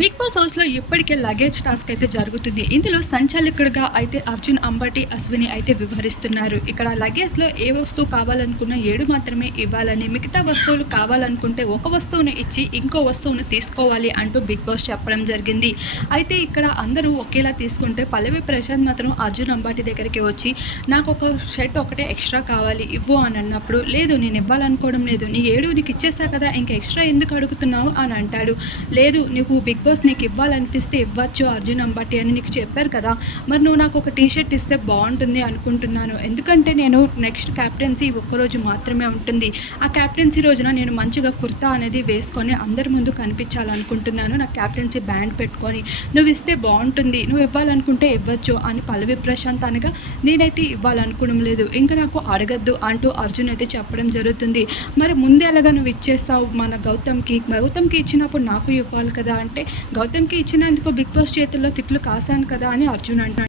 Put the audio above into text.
Big boss హౌస్లో ఇప్పటికే luggage task అయితే జరుగుతుంది. ఇందులో సంచాలకుడిగా అయితే అర్జున్ అంబటి అశ్విని అయితే వివరిస్తున్నారు ఇక్కడ లగేజ్లో ఏ వస్తువు కావాలనుకున్న ఏడు మాత్రమే ఇవ్వాలని మిగతా వస్తువులు కావాలనుకుంటే ఒక వస్తువును ఇచ్చి ఇంకో వస్తువును తీసుకోవాలి అంటూ బిగ్ బాస్ చెప్పడం జరిగింది. అయితే ఇక్కడ అందరూ ఒకేలా తీసుకుంటే పల్లవి ప్రశాంత్ మాత్రం అర్జున్ అంబాటి దగ్గరికి వచ్చి నాకు ఒక షర్ట్ ఒకటే ఎక్స్ట్రా కావాలి ఇవ్వు అని అన్నప్పుడు లేదు నేను ఇవ్వాలనుకోవడం లేదు. నీ ఏడు నీకు ఇచ్చేస్తా కదా ఇంకా ఎక్స్ట్రా ఎందుకు అడుగుతున్నావు? అని అంటాడు. లేదు నీకు బిగ్ బాస్ నీకు ఇవ్వాలనిపిస్తే ఇవ్వచ్చు అర్జున్ అంబటి అని నీకు చెప్పారు కదా. మరి నువ్వు నాకు ఒక టీషర్ట్ ఇస్తే బాగుంటుంది అనుకుంటున్నాను. ఎందుకంటే నేను నెక్స్ట్ క్యాప్టెన్సీ ఒక్కరోజు మాత్రమే ఉంటుంది. ఆ క్యాప్టెన్సీ రోజున నేను మంచిగా కుర్తా అనేది వేసుకొని అందరి ముందు కనిపించాలనుకుంటున్నాను. నా క్యాప్టెన్సీ బ్యాండ్ పెట్టుకొని నువ్వు ఇస్తే బాగుంటుంది. నువ్వు ఇవ్వాలనుకుంటే ఇవ్వచ్చు అని పల్లవి ప్రశాంత్ అనగా నేనైతే ఇవ్వాలనుకోవడం లేదు. ఇంకా నాకు అడగద్దు అంటూ అర్జున్ అయితే చెప్పడం జరుగుతుంది. మరి ముందు ఎలాగా నువ్వు ఇచ్చేస్తావు మన గౌతమ్కి? గౌతమ్కి ఇచ్చినప్పుడు నాకు ఇవ్వాలి కదా అంటే గౌతమ్కి ఇచ్చినందుకు బిగ్ బాస్ చేతుల్లో తిట్లు కాసాను కదా అని అర్జున్ అంటాడు